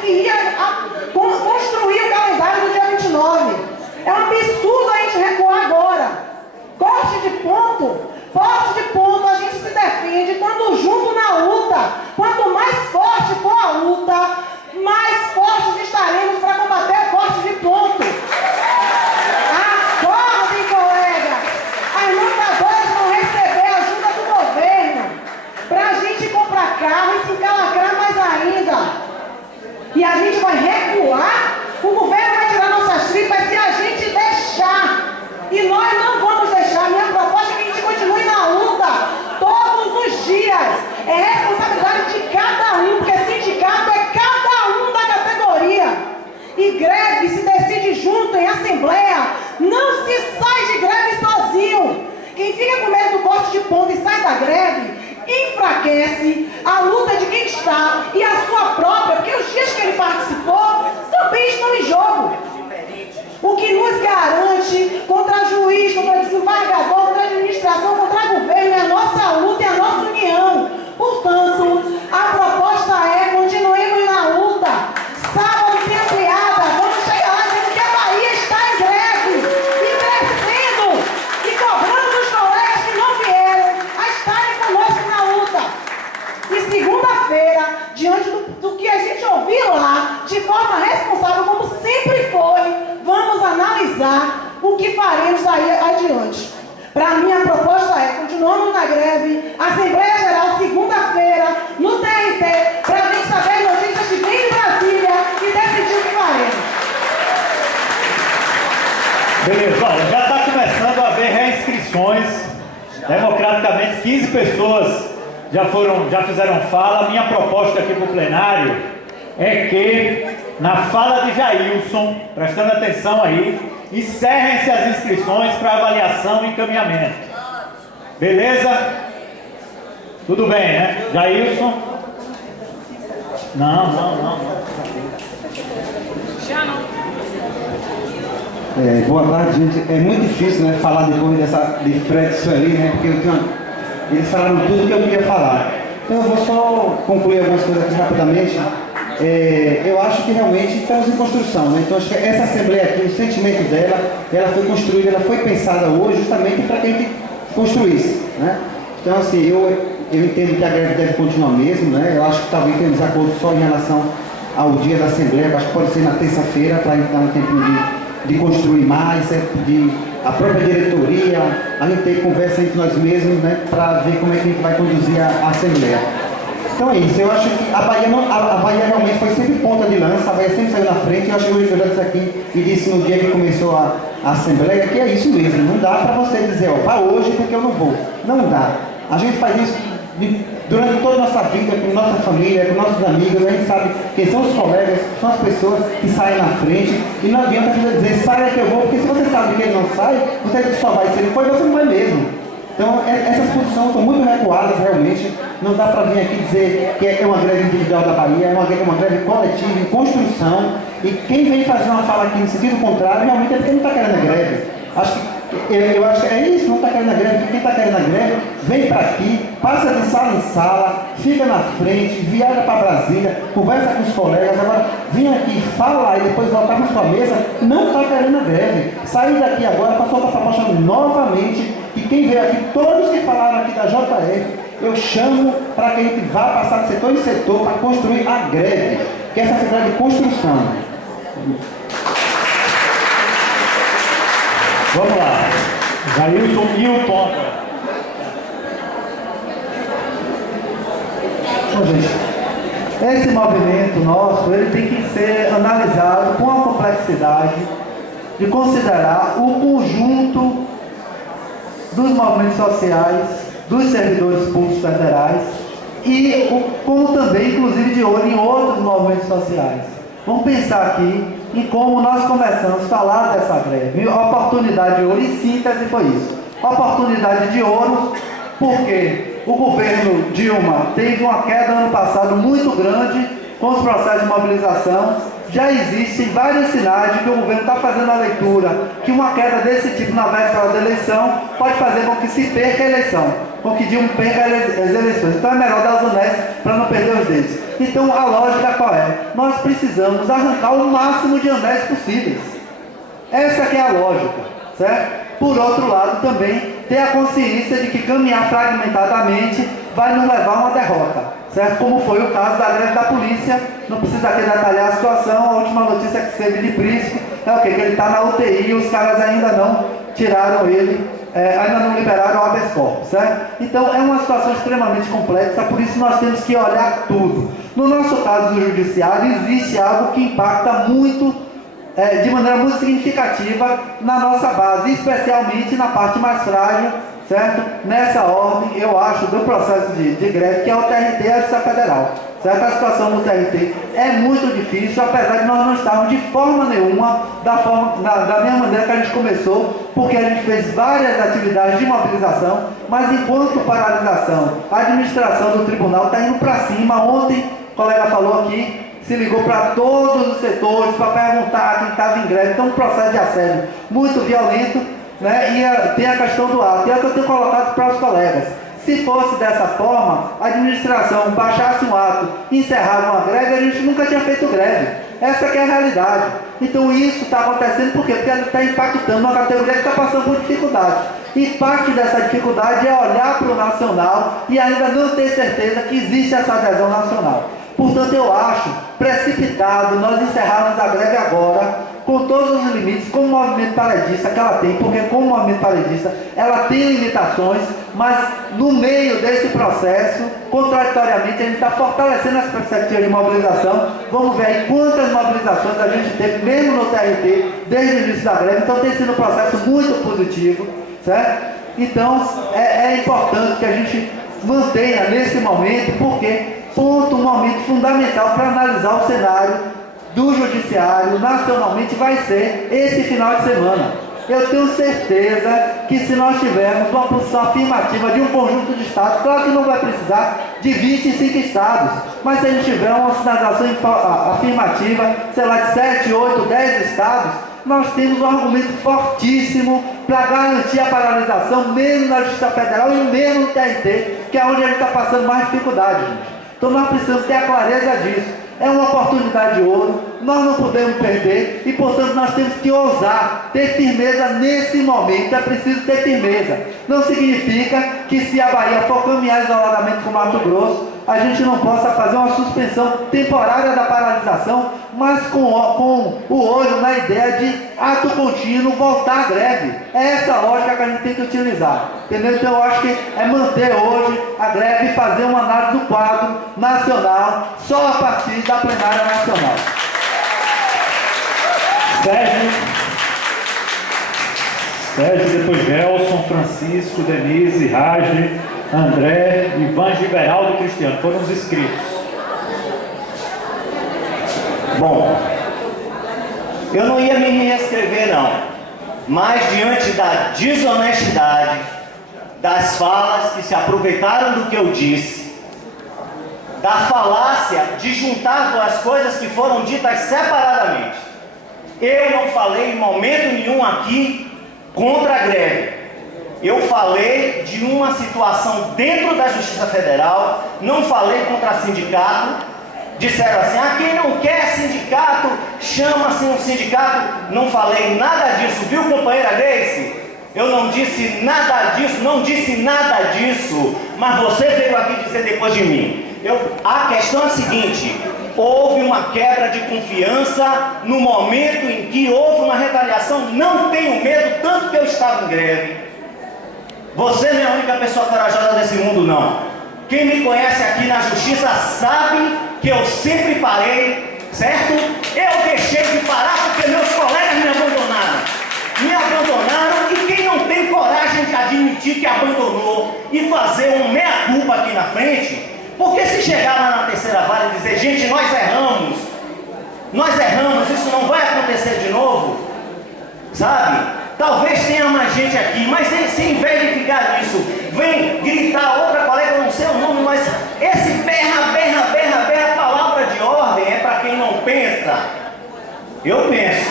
que ia construir o calendário do dia 29. É um absurdo a gente recuar agora. Corte de ponto, a gente se defende quando junto na luta. Quanto mais forte for a luta, mais fortes estaremos para combater o corte de ponto. Acordem, colega! As montadoras vão receber a ajuda do governo para a gente comprar carro e se encalacrar mais ainda. E a gente vai recuar, o governo vai tirar nossas tripas se a gente deixar. E nós não vamos deixar. Minha proposta é que a gente continue na luta todos os dias. É responsabilidade de cada um, porque sindicato é cada um da categoria. E greve se decide junto em assembleia. Não se sai de greve sozinho. Quem fica com medo do corte de ponto e sai da greve, enfraquece a luta de quem está e a sua própria, porque os dias que ele participou também estão em jogo. O que nos garante contra juiz, contra desembargador, contra administração, contra governo é a nossa luta e a nossa união. Portanto, a proposta é continuemos na luta. Sábado tem ampliada, vamos chegar lá dizendo que a Bahia está em greve e crescendo e cobrando os colegas que não vieram a estarem conosco na luta. E segunda-feira, diante do que a gente ouviu lá, de forma responsável, como sempre foi, vamos analisar o que faremos daí adiante. Para mim, a proposta é, continuamos na greve, Assembleia Geral, segunda-feira, no TRT, para a gente saber as notícias que vêm de Brasília e decidir o que faremos. Beleza, olha, já está começando a haver reinscrições. Democraticamente, 15 pessoas já fizeram fala. Minha proposta aqui para o plenário é que, na fala de Jailson, prestando atenção aí, encerrem-se as inscrições para avaliação e encaminhamento. Beleza? Tudo bem, né? Jailson? Não. Já não. Boa tarde, gente. É muito difícil, né, falar depois de Fred Sueli, né, porque eles falaram tudo que eu queria falar. Então eu vou só concluir algumas coisas aqui rapidamente. Eu acho que realmente estamos em construção, né? Então acho que essa Assembleia aqui, o sentimento dela, ela foi construída, ela foi pensada hoje justamente para que a gente construísse, né? Então assim, eu entendo que a greve deve continuar mesmo, né? Eu acho que talvez tenhamos acordo só em relação ao dia da Assembleia, eu acho que pode ser na terça-feira, para a gente dar um tempinho de construir mais, a própria diretoria, a gente ter conversa entre nós mesmos, né? Para ver como é que a gente vai conduzir a Assembleia. Então é isso, eu acho que a Bahia realmente foi sempre ponta de lança, a Bahia sempre saiu na frente. Eu acho que eu já disse aqui e disse no dia que começou a Assembleia que é isso mesmo, não dá para você dizer, ó, vá hoje porque eu não vou. Não dá. A gente faz isso durante toda a nossa vida, com nossa família, com nossos amigos, a gente sabe quem são os colegas, são as pessoas que saem na frente, e não adianta você dizer, saia que eu vou, porque se você sabe que ele não sai, você só vai, se ele for, você não vai mesmo. Então, essas posições são muito recuadas, realmente. Não dá para vir aqui dizer que é uma greve individual da Bahia, é uma greve coletiva, em construção. E quem vem fazer uma fala aqui no sentido contrário, realmente é porque não está querendo a greve. Eu acho que é isso, não está querendo a greve, porque quem está querendo a greve vem para aqui, passa de sala em sala, fica na frente, viaja para Brasília, conversa com os colegas, agora vem aqui, fala e depois voltar para sua mesa, não está querendo a greve. Sair daqui agora para soltar a proposta novamente, e quem veio aqui, todos que falaram aqui da JF, eu chamo para que a gente vá passar de setor em setor para construir a greve, que é essa cidade de construção. Vamos lá. Jailson e o Tom. Bom, gente, esse movimento nosso, ele tem que ser analisado com a complexidade de considerar o conjunto dos movimentos sociais, dos servidores públicos federais e como também, inclusive, de olho em outros movimentos sociais. Vamos pensar aqui em como nós começamos a falar dessa greve. A oportunidade de ouro, em síntese, foi isso. A oportunidade de ouro, porque o governo Dilma teve uma queda ano passado muito grande com os processos de mobilização. Já existem vários sinais de que o governo está fazendo a leitura que uma queda desse tipo na véspera da eleição pode fazer com que se perca a eleição. com que Dilma perca as eleições. Então é melhor dar os anéis para não perder os dedos. Então a lógica qual é? Nós precisamos arrancar o máximo de anéis possíveis. Essa que é a lógica, certo? Por outro lado também, ter a consciência de que caminhar fragmentadamente vai nos levar a uma derrota, certo? Como foi o caso da greve da polícia, não precisa aqui detalhar a situação, a última notícia que teve de Prisco é o quê? Que ele está na UTI e os caras ainda não tiraram ele, ainda não liberaram o habeas corpus, certo? Então é uma situação extremamente complexa, por isso nós temos que olhar tudo. No nosso caso do judiciário, existe algo que impacta muito, de maneira muito significativa na nossa base, especialmente na parte mais frágil, certo? Nessa ordem, eu acho, do processo de greve, que é o TRT e a Justiça Federal, certo? A situação do TRT é muito difícil, apesar de nós não estarmos de forma nenhuma da mesma maneira que a gente começou, porque a gente fez várias atividades de mobilização, mas enquanto paralisação, a administração do tribunal está indo para cima. Ontem, o colega falou aqui, se ligou para todos os setores para perguntar quem estava em greve. Então, um processo de assédio muito violento, né? E tem a questão do ato, e é o que eu tenho colocado para os colegas. Se fosse dessa forma, a administração baixasse um ato, encerrava uma greve, a gente nunca tinha feito greve. Essa que é a realidade. Então isso está acontecendo por quê? Porque ele está impactando uma categoria que está passando por dificuldade. E parte dessa dificuldade é olhar para o nacional e ainda não ter certeza que existe essa adesão nacional. Portanto, eu acho precipitado nós encerrarmos a greve agora, com todos os limites, como o movimento paredista que ela tem, porque como o movimento paredista, ela tem limitações, mas no meio desse processo, contraditoriamente, a gente está fortalecendo as perspectivas de mobilização. Vamos ver aí quantas mobilizações a gente teve, mesmo no TRT, desde o início da greve. Então tem sido um processo muito positivo, certo? Então é importante que a gente mantenha nesse momento, porque um momento fundamental para analisar o cenário do judiciário nacionalmente vai ser esse final de semana. Eu tenho certeza que se nós tivermos uma posição afirmativa de um conjunto de estados, claro que não vai precisar de 25 estados, mas se a gente tiver uma sinalização afirmativa, sei lá, de 7, 8, 10 estados, nós temos um argumento fortíssimo para garantir a paralisação, mesmo na Justiça Federal e mesmo no TRT, que é onde a gente está passando mais dificuldade, gente. Então nós precisamos ter a clareza disso. É uma oportunidade de ouro, nós não podemos perder e, portanto, nós temos que ousar, ter firmeza nesse momento. É preciso ter firmeza. Não significa que se a Bahia for caminhar isoladamente com o Mato Grosso, a gente não possa fazer uma suspensão temporária da paralisação, mas com o olho na ideia de ato contínuo, voltar à greve. É essa lógica que a gente tem que utilizar, entendeu? Então eu acho que é manter hoje a greve e fazer uma análise do quadro nacional só a partir da plenária nacional. Sérgio, depois Gelson, Francisco, Denise, Rage, André, Ivan, Giberaldo e Cristiano. Foram os inscritos. Bom, eu não ia me reescrever não, mas diante da desonestidade, das falas que se aproveitaram do que eu disse, da falácia de juntar duas coisas que foram ditas separadamente, eu não falei em momento nenhum aqui contra a greve. Eu falei de uma situação dentro da Justiça Federal, não falei contra sindicato. Disseram assim, quem não quer sindicato, chama-se um sindicato. Não falei nada disso, viu, companheira Gleice? Eu não disse nada disso, não disse nada disso, mas você veio aqui dizer depois de mim. A questão é a seguinte, houve uma quebra de confiança no momento em que houve uma retaliação. Não tenho medo, tanto que eu estava em greve. Você não é a única pessoa corajosa desse mundo, não. Quem me conhece aqui na Justiça sabe que eu sempre parei, certo? Eu deixei de parar porque meus colegas me abandonaram. Me abandonaram, e quem não tem coragem de admitir que abandonou e fazer um meia-culpa aqui na frente, porque se chegar lá na terceira vara e dizer, gente, nós erramos, isso não vai acontecer de novo, sabe? Talvez tenha mais gente aqui, mas se em vez de ficar nisso, vem gritar outra colega, eu não sei o nome, mas esse berra, palavra de ordem é para quem não pensa. Eu penso,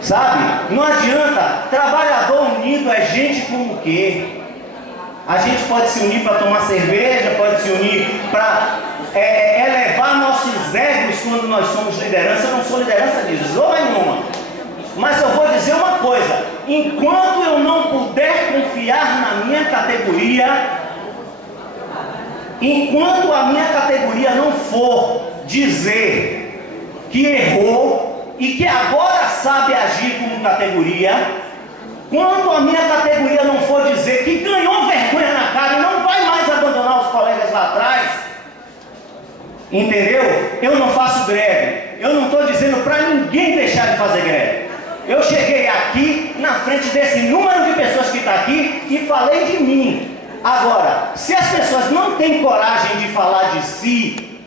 sabe? Não adianta, trabalhador unido é gente como o quê? A gente pode se unir para tomar cerveja, pode se unir para elevar nossos egos quando nós somos liderança. Eu não sou liderança de zorra nenhuma. Mas eu vou dizer uma coisa: enquanto eu não puder confiar na minha categoria, enquanto a minha categoria não for dizer que errou e que agora sabe agir como categoria, quando a minha categoria não for dizer que ganhou vergonha na cara e não vai mais abandonar os colegas lá atrás, entendeu? Eu não faço greve. Eu não estou dizendo para ninguém deixar de fazer greve. Eu cheguei aqui na frente desse número de pessoas que está aqui e falei de mim. Agora, se as pessoas não têm coragem de falar de si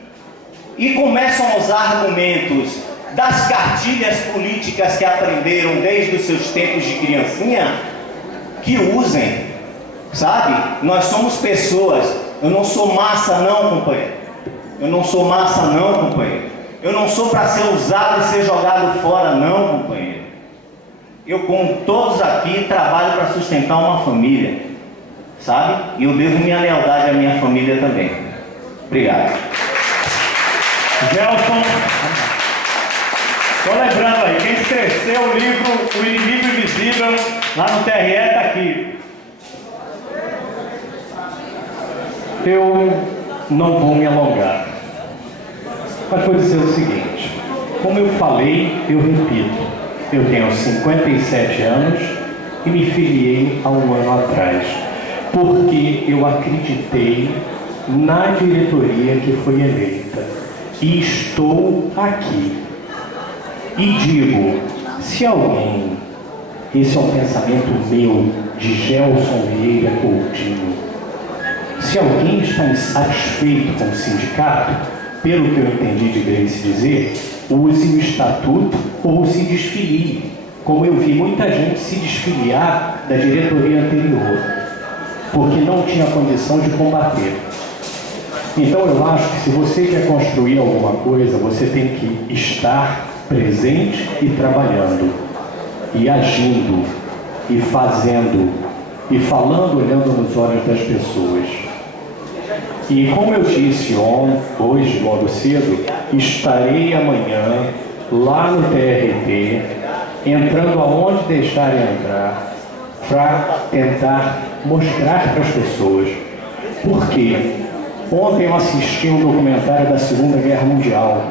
e começam a usar argumentos das cartilhas políticas que aprenderam desde os seus tempos de criancinha, que usem, sabe? Nós somos pessoas. Eu não sou massa não, companheiro. Eu não sou massa não, companheiro. Eu não sou para ser usado e ser jogado fora não, companheiro. Eu, como todos aqui, trabalho para sustentar uma família, sabe? E eu devo minha lealdade à minha família também. Obrigado. Gelson, estou lembrando aí, quem escreveu o livro O Inimigo Invisível, lá no TRE, está aqui. Eu não vou me alongar, mas vou dizer o seguinte: como eu falei, eu repito, eu tenho 57 anos e me filiei há um ano atrás, porque eu acreditei na diretoria que foi eleita e estou aqui. E digo, se alguém, esse é um pensamento meu, de Gelson Vieira Coutinho, se alguém está insatisfeito com o sindicato, pelo que eu entendi de Grace dizer, use o estatuto ou se desfilie, como eu vi muita gente se desfiliar da diretoria anterior, porque não tinha condição de combater. Então eu acho que se você quer construir alguma coisa, você tem que estar presente e trabalhando, e agindo, e fazendo, e falando, olhando nos olhos das pessoas. E como eu disse hoje, logo cedo, estarei amanhã lá no TRT, entrando aonde deixarem entrar, para tentar mostrar para as pessoas. Por quê? Ontem eu assisti um documentário da Segunda Guerra Mundial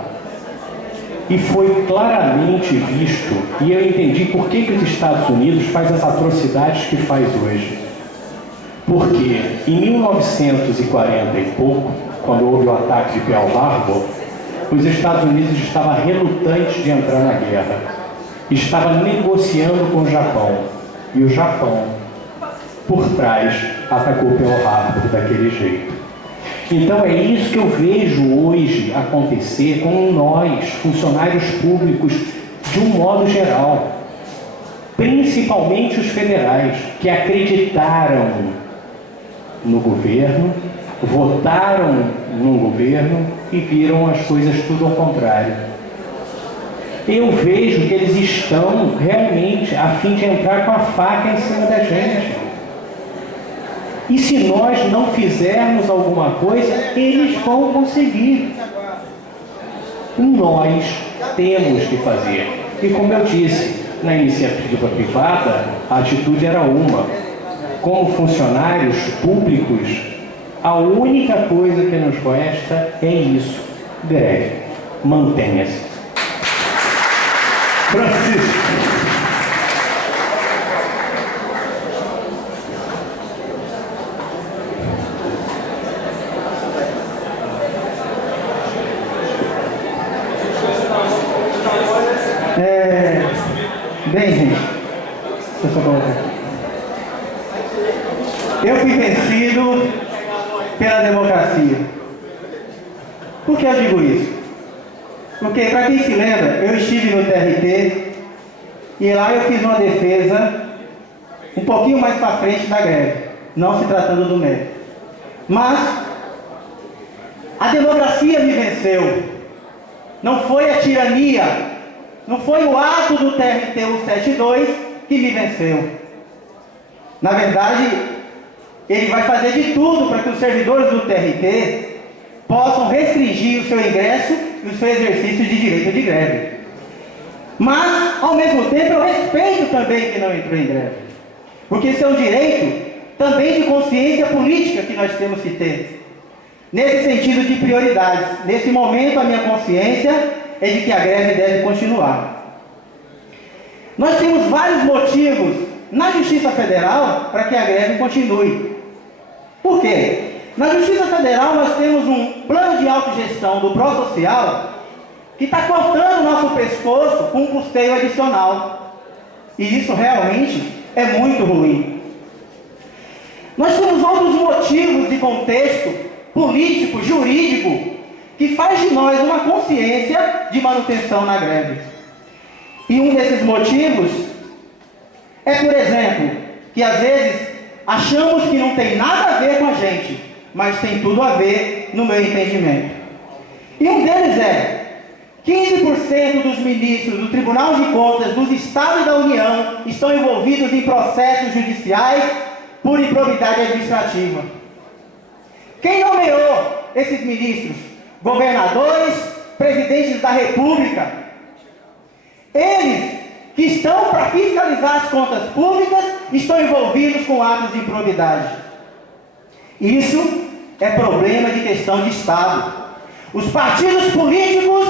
e foi claramente visto, e eu entendi por que os Estados Unidos faz as atrocidades que faz hoje. Porque em 1940 e pouco, quando houve o ataque de Pearl Harbor, os Estados Unidos estavam relutantes de entrar na guerra. Estava negociando com o Japão. E o Japão, por trás, atacou Pearl Harbor daquele jeito. Então é isso que eu vejo hoje acontecer com nós, funcionários públicos, de um modo geral. Principalmente os federais, que acreditaram no governo, votaram no governo e viram as coisas tudo ao contrário. Eu vejo que eles estão realmente a fim de entrar com a faca em cima da gente. E se nós não fizermos alguma coisa, eles vão conseguir. Nós temos que fazer. E como eu disse, na iniciativa privada, a atitude era uma. Como funcionários públicos, a única coisa que nos resta é isso: greve. Mantenha-se. Francisco. Bem, gente, deixa eu só colocar aqui. Eu fui vencido pela democracia. Por que eu digo isso? Porque, para quem se lembra, eu estive no TRT e lá eu fiz uma defesa um pouquinho mais para frente da greve, não se tratando do MEC. Mas a democracia me venceu. Não foi a tirania, não foi o ato do TRT 172 que me venceu. Na verdade, ele vai fazer de tudo para que os servidores do TRT possam restringir o seu ingresso e o seu exercício de direito de greve. Mas, ao mesmo tempo, eu respeito também quem não entrou em greve, porque isso é um direito também de consciência política que nós temos que ter. Nesse sentido de prioridades, nesse momento a minha consciência é de que a greve deve continuar. Nós temos vários motivos na Justiça Federal para que a greve continue. Por quê? Na Justiça Federal nós temos um plano de autogestão do pró-social que está cortando o nosso pescoço com um custeio adicional. E isso realmente é muito ruim. Nós temos outros motivos de contexto político, jurídico, que faz de nós uma consciência de manutenção na greve. E um desses motivos é, por exemplo, que às vezes achamos que não tem nada a ver com a gente, mas tem tudo a ver no meu entendimento. E um deles é 15% dos ministros do Tribunal de Contas dos Estados e da União estão envolvidos em processos judiciais por improbidade administrativa. Quem nomeou esses ministros? Governadores, presidentes da República. Eles que estão para fiscalizar as contas públicas estão envolvidos com atos de improbidade. Isso é problema de questão de Estado. Os partidos políticos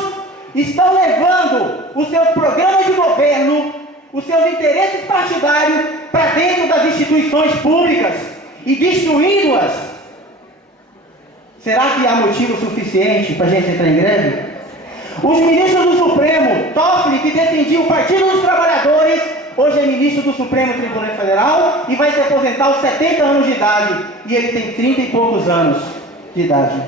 estão levando os seus programas de governo, os seus interesses partidários para dentro das instituições públicas e destruindo-as. Será que há motivo suficiente para a gente entrar em greve? Os ministros do Supremo, Toffoli, que defendia o Partido dos Trabalhadores, hoje é ministro do Supremo Tribunal Federal e vai se aposentar aos 70 anos de idade. E ele tem 30 e poucos anos de idade.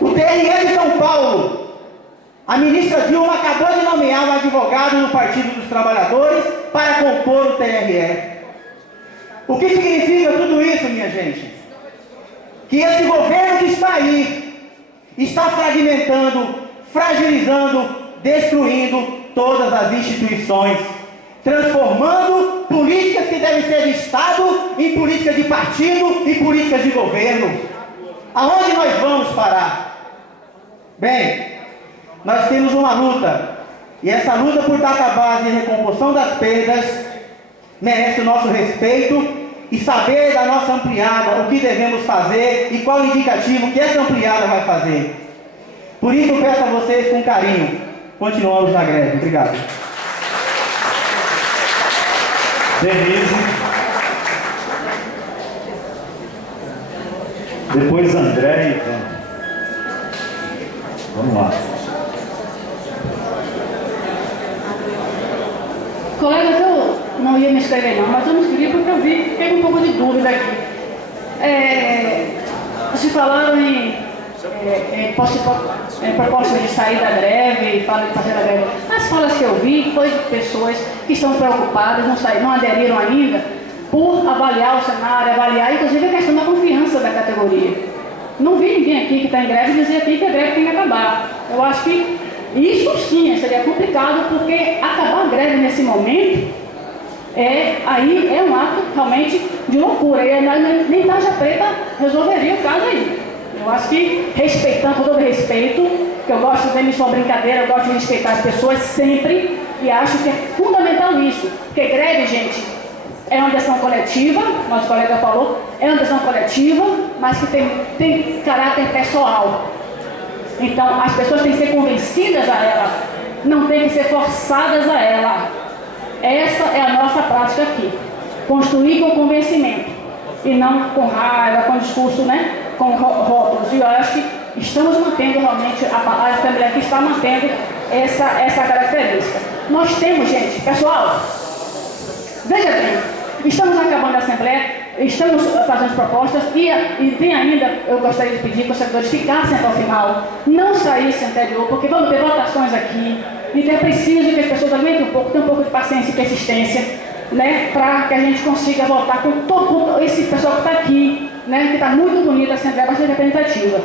O TRE de São Paulo, a ministra Dilma acabou de nomear um advogado do Partido dos Trabalhadores para compor o TRE. O que significa tudo isso, minha gente? Que esse governo que está aí está fragmentando, fragilizando, destruindo todas as instituições, transformando políticas que devem ser de Estado em políticas de partido e políticas de governo. Aonde nós vamos parar? Bem, nós temos uma luta, e essa luta por database e recomposição das perdas merece o nosso respeito e saber da nossa ampliada o que devemos fazer e qual o indicativo que essa ampliada vai fazer. Por isso peço a vocês com carinho, continuamos na greve. Obrigado. Denise. Depois André e Ivan. Vamos lá. Colegas, eu não ia me inscrever não, mas eu me inscrevi porque eu vi, fiquei com um pouco de dúvida aqui. Vocês falaram em proposta de sair da greve, fala de fazer a greve. As falas que eu vi foi de pessoas que estão preocupadas, não aderiram ainda, por avaliar o cenário, avaliar inclusive a questão da confiança da categoria. Não vi ninguém aqui que está em greve dizer aqui que a greve tem que acabar. Eu acho que isso sim seria complicado, porque acabar a greve nesse momento aí é um ato realmente de loucura. E nem Tarja Preta resolveria o caso aí. Eu acho que, respeitando, com todo respeito, que eu gosto de só brincadeira, eu gosto de respeitar as pessoas sempre, e acho que é fundamental isso. Porque greve, gente, é uma decisão coletiva, nosso colega falou, é uma decisão coletiva, mas que tem caráter pessoal. Então, as pessoas têm que ser convencidas a ela, não têm que ser forçadas a ela. Essa é a nossa prática aqui. Construir com convencimento, e não com raiva, com discurso, né, com rótulos. E eu acho que estamos mantendo realmente, a Assembleia aqui está mantendo essa característica. Nós temos, gente, pessoal, veja bem, estamos acabando a Assembleia, estamos fazendo propostas e tem ainda, eu gostaria de pedir que os servidores ficassem até o final, não saíssem anterior, porque vamos ter votações aqui, então é preciso que as pessoas aguentem um pouco, tenham um pouco de paciência e persistência, né, para que a gente consiga votar com todo esse pessoal que está aqui, né, que está muito bonita a Assembleia, bastante representativa.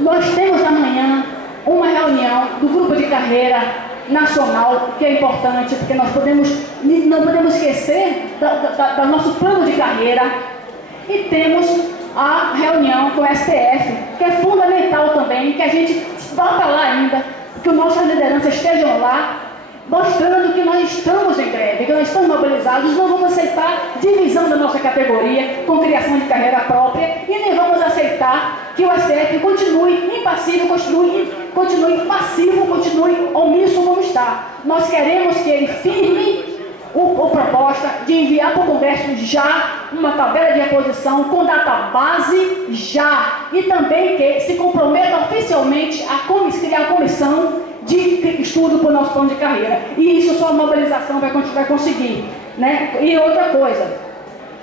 Nós temos amanhã uma reunião do grupo de carreira nacional, que é importante, porque nós não podemos esquecer do nosso plano de carreira. E temos a reunião com o STF, que é fundamental também, que a gente vá para lá ainda, que nossas lideranças estejam lá, mostrando que nós estamos em greve, que nós estamos mobilizados, não vamos aceitar divisão da nossa categoria com criação de carreira própria e nem vamos aceitar que o STF continue impassível, continue passivo, continue omisso como está. Nós queremos que ele firme a proposta de enviar para o Congresso já uma tabela de reposição com data base já e também que se comprometa oficialmente a criar a comissão de estudo para o nosso plano de carreira. E isso só a mobilização vai conseguir, né? E outra coisa,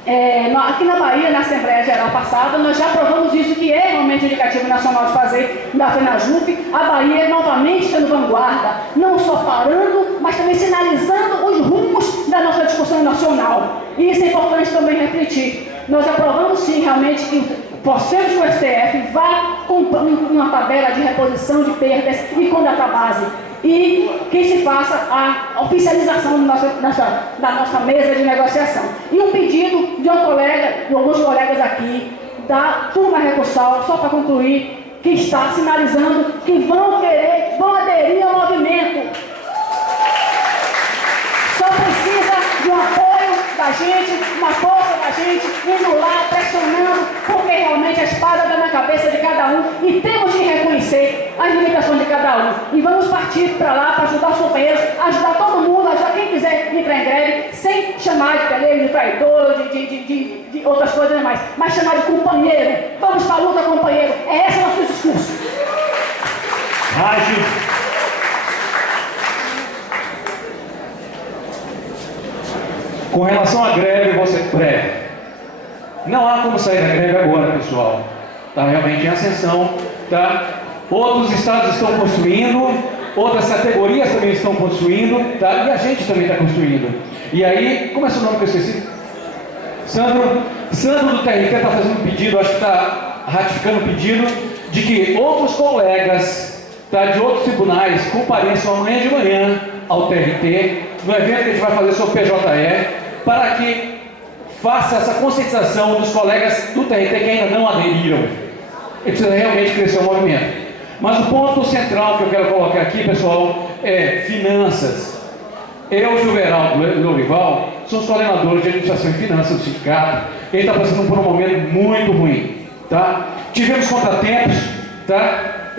aqui na Bahia, na Assembleia Geral passada, nós já aprovamos isso, que é realmente indicativo nacional de fazer da FENAJUF, a Bahia novamente sendo vanguarda, não só parando, mas também sinalizando os rumos da nossa discussão nacional. E isso é importante também refletir. Nós aprovamos sim realmente que possamos que o STF vá com uma tabela de reposição de perdas e com database, e que se faça a oficialização da nossa mesa de negociação. E um pedido de alguns colegas aqui, da turma recursal, só para concluir, que está sinalizando que vão aderir ao movimento. Só precisa de um apoio da gente, uma força da gente, indo lá, pressionando, porque realmente a espada está na cabeça de cada um e temos que reconhecer as limitações de cada um. E vamos partir para lá para ajudar os companheiros, ajudar todo mundo, ajudar quem quiser entrar em greve, sem chamar de peleiro, de traidor, de outras coisas mais, mas chamar de companheiro. Vamos para a luta, companheiro. Esse é o nosso discurso. Rádio. Com relação à greve, não há como sair da greve agora, pessoal. Está realmente em ascensão, tá? Outros estados estão construindo, outras categorias também estão construindo, tá? E a gente também está construindo. E aí, como é seu nome que eu esqueci? Sandro do TRT está fazendo um pedido, acho que está ratificando o pedido de que outros colegas, tá, de outros tribunais compareçam amanhã de manhã ao TRT, no evento que a gente vai fazer sobre PJE, para que faça essa conscientização dos colegas do TRT que ainda não aderiram. E precisa realmente crescer o movimento. Mas o ponto central que eu quero colocar aqui, pessoal, é finanças. Eu, Juveraldo Lourival, sou os coordenadores de administração e finanças do sindicato. Ele está passando por um momento muito ruim, tá? Tivemos contratempos, tá?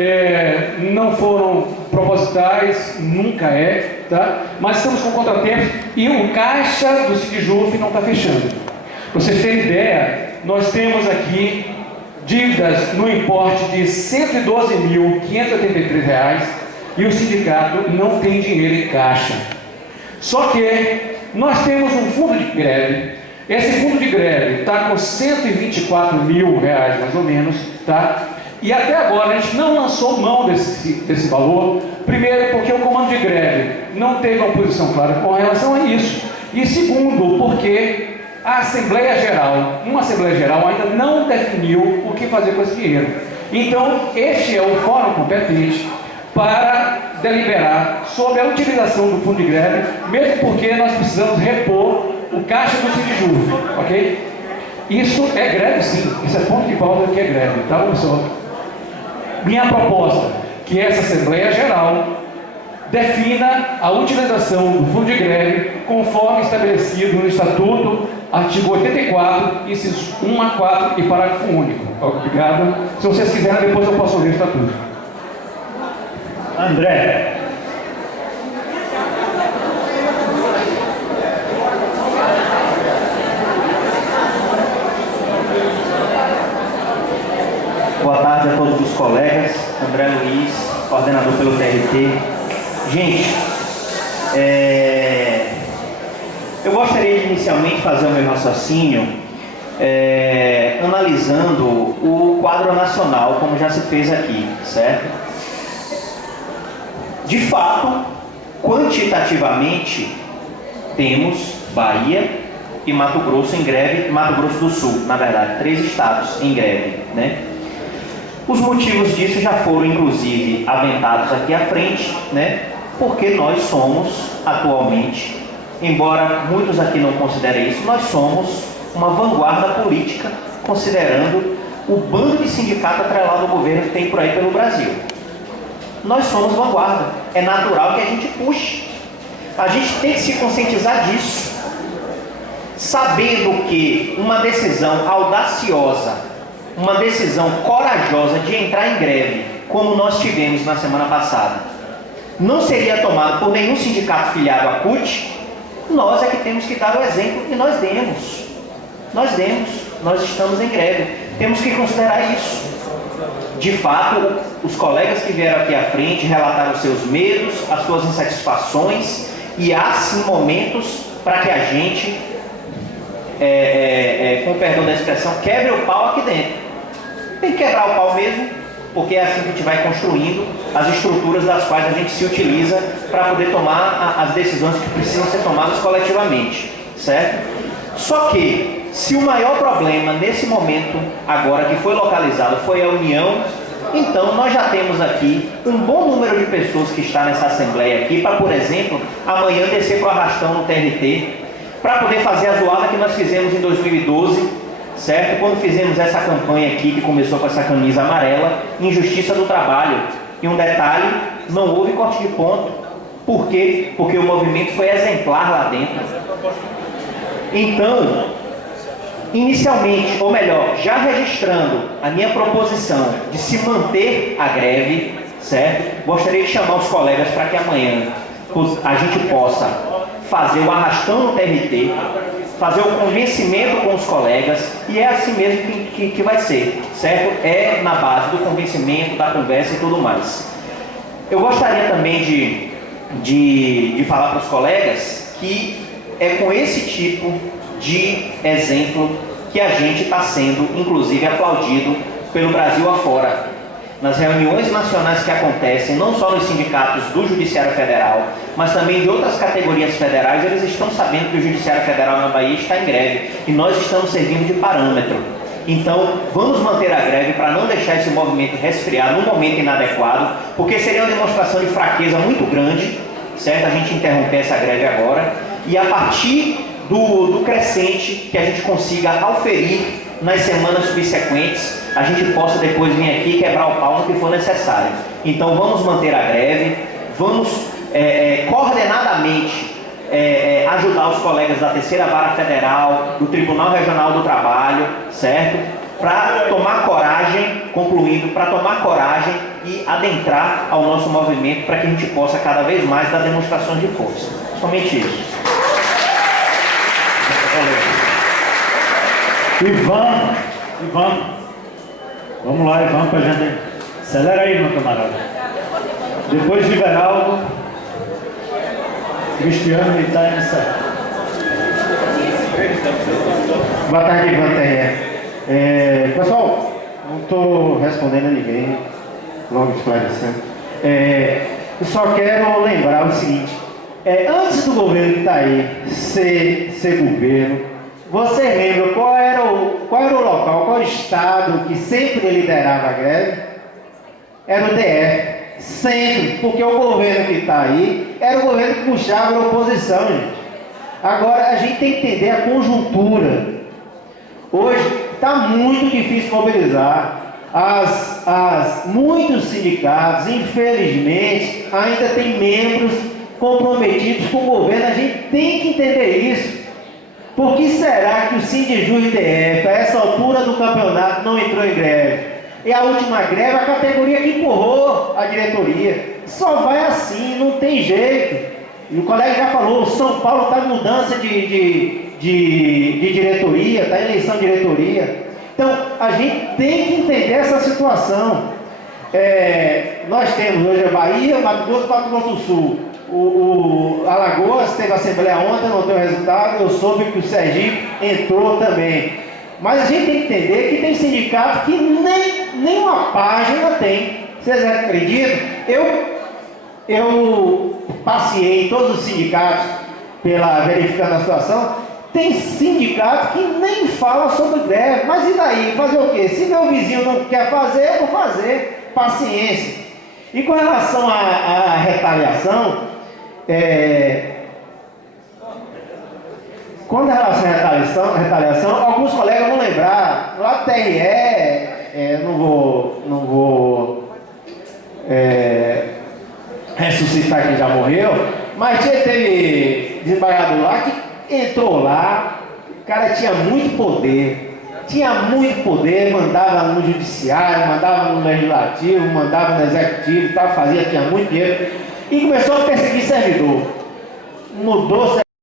Não foram propositais, nunca é, tá? Mas estamos com contratempos e o caixa do Sigijuf não está fechando. Para vocês terem ideia, nós temos aqui dívidas no importe de R$ 112.583 e o sindicato não tem dinheiro em caixa. Só que nós temos um fundo de greve. Esse fundo de greve está com R$ 124 mil mais ou menos, tá? E até agora a gente não lançou mão desse valor, primeiro porque o comando de greve não teve uma posição clara com relação a isso, e segundo porque uma Assembleia Geral ainda não definiu o que fazer com esse dinheiro. Então este é o fórum competente para deliberar sobre a utilização do fundo de greve, mesmo porque nós precisamos repor o caixa do Sigijuf, ok? Isso é greve sim, isso é ponto de pauta que é greve, tá bom, pessoal? Minha proposta, que essa Assembleia Geral defina a utilização do fundo de greve conforme estabelecido no Estatuto, artigo 84, incisos 1 a 4 e parágrafo único. Obrigado. Se vocês quiserem, depois eu posso ler o Estatuto. André. Boa tarde a todos os colegas. André Luiz, coordenador pelo TRT. Gente, eu gostaria de inicialmente fazer o meu raciocínio analisando o quadro nacional, como já se fez aqui, certo? De fato, quantitativamente, temos Bahia e Mato Grosso em greve, Mato Grosso do Sul, na verdade, 3 estados em greve, né? Os motivos disso já foram, inclusive, aventados aqui à frente, né? Porque nós somos, atualmente, embora muitos aqui não considerem isso, nós somos uma vanguarda política, considerando o bando de sindicato atrelado ao governo que tem por aí pelo Brasil. Nós somos vanguarda, é natural que a gente puxe. A gente tem que se conscientizar disso, sabendo que uma decisão audaciosa, uma decisão corajosa de entrar em greve, como nós tivemos na semana passada, não seria tomada por nenhum sindicato filiado à CUT. Nós é que temos que dar o exemplo, e nós demos. Nós estamos em greve. Temos que considerar isso. De fato, os colegas que vieram aqui à frente relataram os seus medos, as suas insatisfações, e há sim momentos para que a gente, com o perdão da expressão, quebre o pau aqui dentro. Tem que quebrar o pau mesmo, porque é assim que a gente vai construindo as estruturas das quais a gente se utiliza para poder tomar as decisões que precisam ser tomadas coletivamente, certo? Só que, se o maior problema nesse momento, agora que foi localizado, foi a união, então nós já temos aqui um bom número de pessoas que está nessa assembleia aqui para, por exemplo, amanhã descer para o arrastão no TRT, para poder fazer a zoada que nós fizemos em 2012, certo? Quando fizemos essa campanha aqui, que começou com essa camisa amarela, Injustiça do Trabalho. E um detalhe, não houve corte de ponto. Por quê? Porque o movimento foi exemplar lá dentro. Então, inicialmente, ou melhor, já registrando a minha proposição de se manter a greve, certo? Gostaria de chamar os colegas para que amanhã a gente possa fazer o arrastão no TRT, fazer o convencimento com os colegas, e é assim mesmo que vai ser, certo? É na base do convencimento, da conversa e tudo mais. Eu gostaria também de falar para os colegas que é com esse tipo de exemplo que a gente está sendo, inclusive, aplaudido pelo Brasil afora. Nas reuniões nacionais que acontecem, não só nos sindicatos do Judiciário Federal, mas também de outras categorias federais, eles estão sabendo que o Judiciário Federal na Bahia está em greve, e nós estamos servindo de parâmetro. Então, vamos manter a greve para não deixar esse movimento resfriar num momento inadequado, porque seria uma demonstração de fraqueza muito grande, certo? A gente interromper essa greve agora, e a partir do crescente que a gente consiga auferir nas semanas subsequentes, a gente possa depois vir aqui quebrar o pau no que for necessário. Então vamos manter a greve, vamos coordenadamente ajudar os colegas da Terceira Vara Federal, do Tribunal Regional do Trabalho, certo? Para tomar coragem, concluindo, para tomar coragem e adentrar ao nosso movimento, para que a gente possa cada vez mais dar demonstrações de força. Somente isso. Ivan, vamos lá, Ivan, para a gente. Acelera aí, meu camarada. Depois de Everaldo, Cristiano e Itaí nessa. Boa tarde, Ivan Terre. Pessoal, não estou respondendo a ninguém, logo esclarecendo. Eu só quero lembrar o seguinte: antes do governo que está aí ser governo, você lembra qual era o local, qual o estado que sempre liderava a greve? Era o DF. Sempre, porque o governo que está aí era o governo que puxava a oposição, gente. Agora a gente tem que entender a conjuntura. Hoje está muito difícil mobilizar. Muitos sindicatos, infelizmente, ainda tem membros comprometidos com o governo. A gente tem que entender isso. Por que será que o Sindiju e DF, a essa altura do campeonato, não entrou em greve? E a última greve, a categoria que empurrou a diretoria. Só vai assim, não tem jeito. E o colega já falou, o São Paulo está em mudança de diretoria, está em eleição de diretoria. Então, a gente tem que entender essa situação. Nós temos hoje a Bahia, Mato Grosso e Mato Grosso do Sul. O Alagoas teve assembleia ontem, não tem o resultado. Eu soube que o Sergipe entrou também. Mas a gente tem que entender que tem sindicato que nem uma página tem. Vocês acreditam? Eu passeei em todos os sindicatos verificando a situação. Tem sindicato que nem fala sobre greve. Mas e daí? Fazer o quê? Se meu vizinho não quer fazer, eu vou fazer. Paciência. E com relação à retaliação, quando em relação à retaliação, alguns colegas vão lembrar, lá do TRE, não vou ressuscitar quem já morreu, mas teve desembargador lá que entrou lá, o cara tinha muito poder, mandava no judiciário, mandava no legislativo, mandava no executivo, tinha muito dinheiro, e começou a perseguir servidor. Mudou